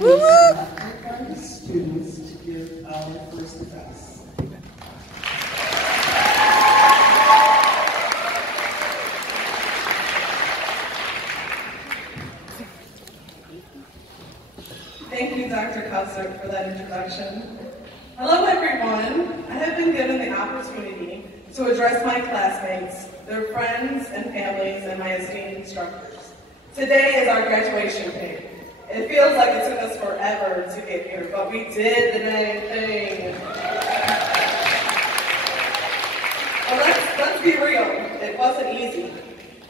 Our students to give our first address. Thank you, Dr. Cuthbert, for that introduction. Hello, everyone. I have been given the opportunity to address my classmates, their friends and families, and my esteemed instructors. Today is our graduation day. It feels like it took us forever to get here, but we did the dang thing. But let's be real, it wasn't easy.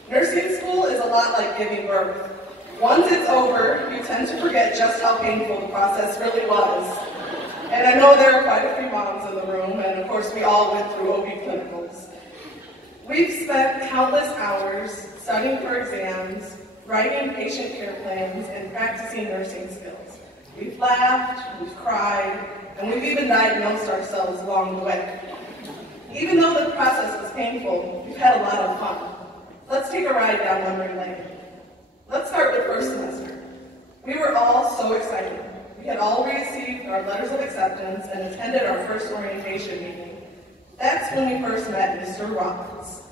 Nursing school is a lot like giving birth. Once it's over, you tend to forget just how painful the process really was. And I know there are quite a few moms in the room, and of course we all went through OB clinicals. We've spent countless hours studying for exams, writing patient care plans, and practicing nursing skills. We've laughed, we've cried, and we've even diagnosed ourselves along the way. Even though the process was painful, we've had a lot of fun. Let's take a ride down memory lane. Let's start with first semester. We were all so excited. We had all received our letters of acceptance and attended our first orientation meeting. That's when we first met Mr. Roberts.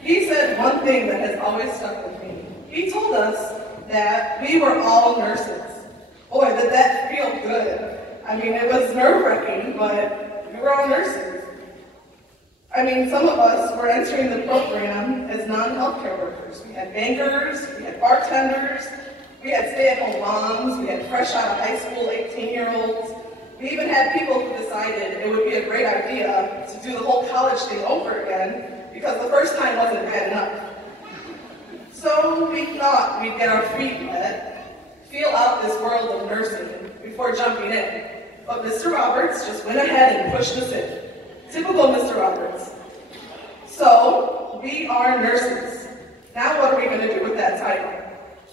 He said one thing that has always stuck with me. He told us that we were all nurses. Boy, did that feel good. I mean, it was nerve-wracking, but we were all nurses. I mean, some of us were entering the program as non-healthcare workers. We had bankers, we had bartenders, we had stay-at-home moms, we had fresh out of high school 18-year-olds. We even had people who decided it would be a great idea to do the whole college thing over again because the first time wasn't bad enough. So we thought we'd get our feet wet, feel out this world of nursing before jumping in. But Mr. Roberts just went ahead and pushed us in. Typical Mr. Roberts. So, we are nurses. Now what are we going to do with that title?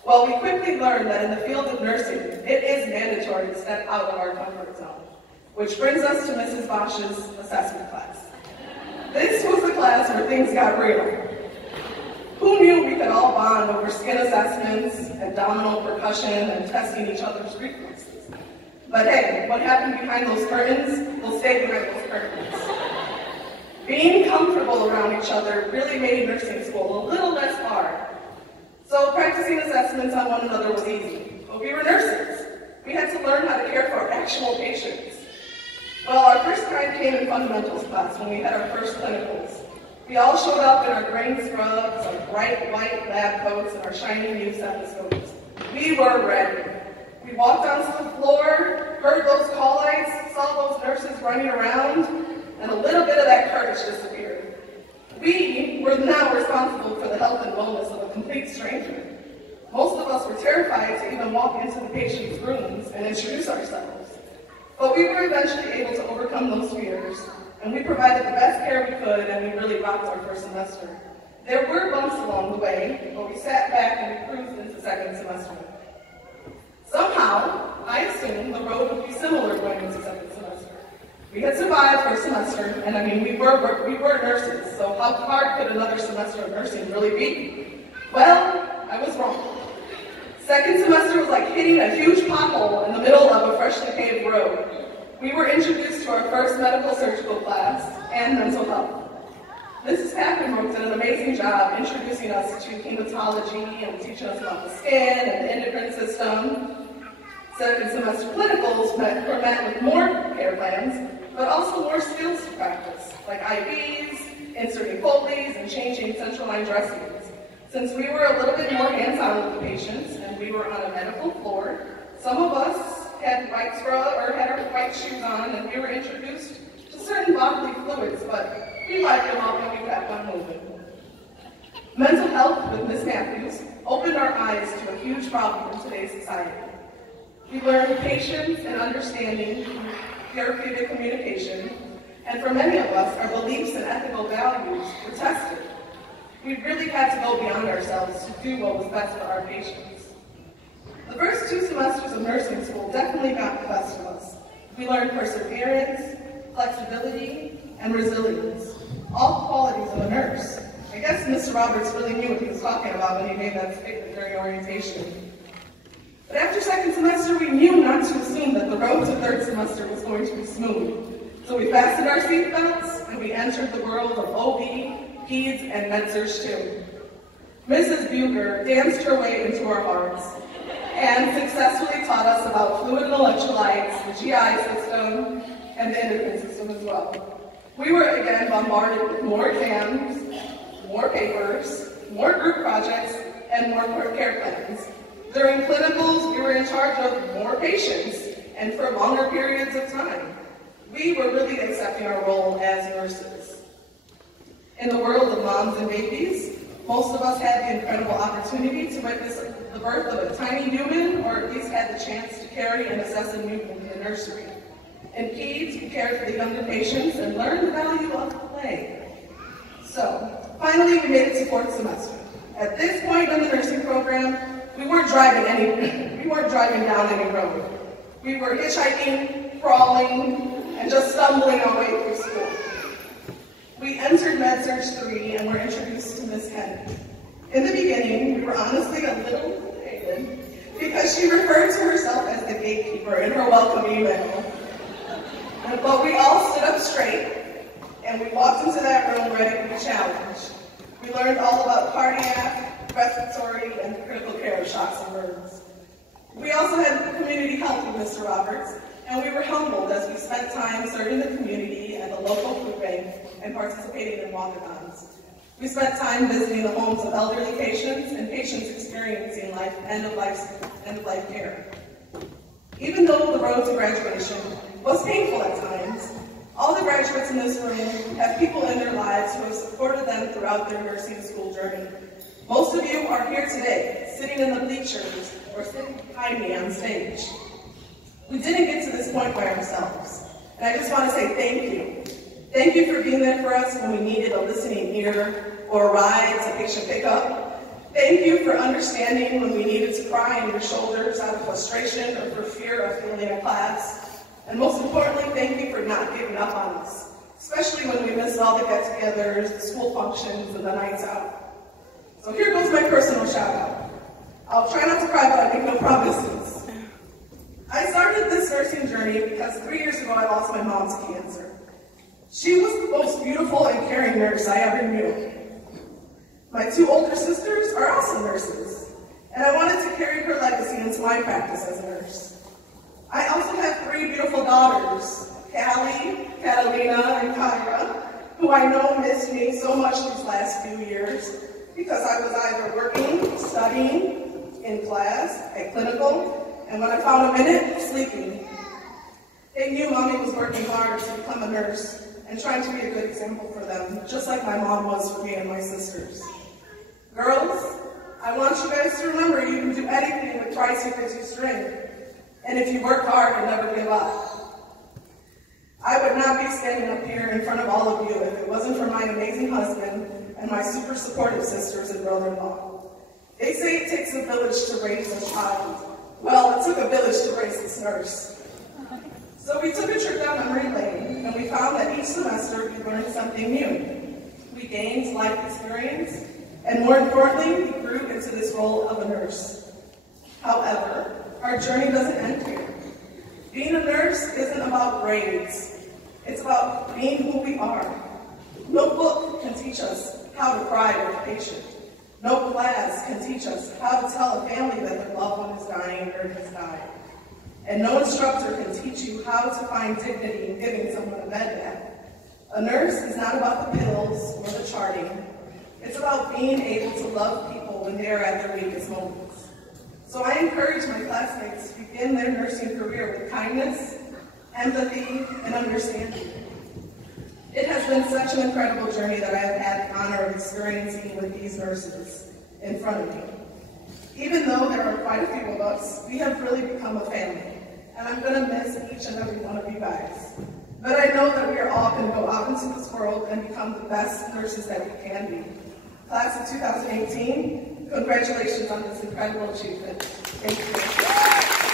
Well, we quickly learned that in the field of nursing, it is mandatory to step out of our comfort zone. Which brings us to Mrs. Bosch's assessment class. This was the class where things got real. Who knew we could all bond over skin assessments, abdominal percussion, and testing each other's reflexes? But hey, what happened behind those curtains will stay behind those curtains. Being comfortable around each other really made nursing school a little less hard. So practicing assessments on one another was easy. But we were nurses. We had to learn how to care for our actual patients. Well, our first time came in fundamentals class when we had our first clinicals. We all showed up in our green scrubs, our bright white lab coats, and our shiny new stethoscopes. We were ready. We walked onto the floor, heard those call lights, saw those nurses running around, and a little bit of that courage disappeared. We were now responsible for the health and wellness of a complete stranger. Most of us were terrified to even walk into the patient's rooms and introduce ourselves. But we were eventually able to overcome those fears, and we provided the best care we could, and we really rocked our first semester. There were bumps along the way, but we sat back and we cruised into second semester. Somehow, I assumed the road would be similar going into second semester. We had survived first semester, and I mean, we were nurses, so how hard could another semester of nursing really be? Well, I was wrong. Second semester was like hitting a huge pothole in the middle of a freshly paved road. We were introduced to our first medical surgical class and mental health. Mrs. Hackenrook did an amazing job introducing us to hematology and teaching us about the skin and the endocrine system. Second semester clinicals were met with more care plans, but also more skills to practice, like IVs, inserting Foleys, and changing central line dressings. Since we were a little bit more hands-on with the patients and we were on a medical floor, some of us had white scrub or had our white shoes on, and we were introduced to certain bodily fluids, but we wiped them off and we kept on moving. Mental health with Ms. Matthews opened our eyes to a huge problem in today's society. We learned patience and understanding through therapeutic communication, and for many of us, our beliefs and ethical values were tested. We really had to go beyond ourselves to do what was best for our patients. The first 2 semesters of nursing school definitely got the best of us. We learned perseverance, flexibility, and resilience, all qualities of a nurse. I guess Mr. Roberts really knew what he was talking about when he made that statement during orientation. But after second semester, we knew not to assume that the road to third semester was going to be smooth. So we fastened our seatbelts and we entered the world of OB, Peds, and Med-Surg too. Mrs. Buger danced her way into our hearts and successfully taught us about fluid and electrolytes, the GI system, and the endocrine system as well. We were again bombarded with more exams, more papers, more group projects, and more care plans. During clinicals, we were in charge of more patients and for longer periods of time. We were really accepting our role as nurses. In the world of moms and babies, most of us had the incredible opportunity to witness the birth of a tiny human, or at least had the chance to carry and assess a newborn in the nursery. In Peds, we cared for the younger patients and learned the value of play. So, finally, we made it to fourth semester. At this point in the nursing program, we weren't driving down any road. We were hitchhiking, crawling, and just stumbling our way through school. We entered Med-Surg 3 and were introduced to Miss Kennedy. In the beginning, we were honestly a little hated because she referred to herself as the gatekeeper in her welcome email. But we all stood up straight and we walked into that room ready to be challenged. We learned all about cardiac, respiratory, and critical care of shocks and burns. We also had the community health with Mr. Roberts, and we were humbled as we spent time serving the community at the local food bank and participating in walkathons. We spent time visiting the homes of elderly patients and patients experiencing end-of-life care. Even though the road to graduation was painful at times, all the graduates in this room have people in their lives who have supported them throughout their nursing school journey. Most of you are here today, sitting in the bleachers or sitting behind me on stage. We didn't get to this point by ourselves, and I just want to say thank you. Thank you for being there for us when we needed a listening ear or a ride to patient pickup. Thank you for understanding when we needed to cry on your shoulders out of frustration or for fear of failing a class. And most importantly, thank you for not giving up on us, especially when we missed all the get-togethers, the school functions, and the nights out. So here goes my personal shout-out. I'll try not to cry, but I make no promises. I started this nursing journey because 3 years ago I lost my mom to cancer. She was the most beautiful and caring nurse I ever knew. My two older sisters are also nurses, and I wanted to carry her legacy into my practice as a nurse. I also have 3 beautiful daughters, Callie, Catalina, and Kyra, who I know missed me so much these last few years because I was either working, studying, in class, at clinical, and when I found a minute, sleeping. They knew Mommy was working hard to become a nurse and trying to be a good example for them, just like my mom was for me and my sisters. Girls, I want you guys to remember you can do anything with Christ who gives you strength. And if you work hard, you'll never give up. I would not be standing up here in front of all of you if it wasn't for my amazing husband and my super supportive sisters and brother-in-law. They say it takes a village to raise a child. Well, it took a village to raise this nurse. So we took a trip down memory lane, and we found that each semester we learned something new. We gained life experience, and more importantly, we grew into this role of a nurse. However, our journey doesn't end here. Being a nurse isn't about grades. It's about being who we are. No book can teach us how to cry with a patient. No class can teach us how to tell a family that their loved one is dying or has died. And no instructor can teach you how to find dignity in giving someone a med bag. A nurse is not about the pills or the charting. It's about being able to love people when they are at their weakest moments. So I encourage my classmates to begin their nursing career with kindness, empathy, and understanding. It has been such an incredible journey that I have had the honor of experiencing with these nurses in front of me. Even though there are quite a few of us, we have really become a family, and I'm going to miss each and every one of you guys. But I know that we are all going to go out into this world and become the best nurses that we can be. Class of 2018, congratulations on this incredible achievement. Thank you.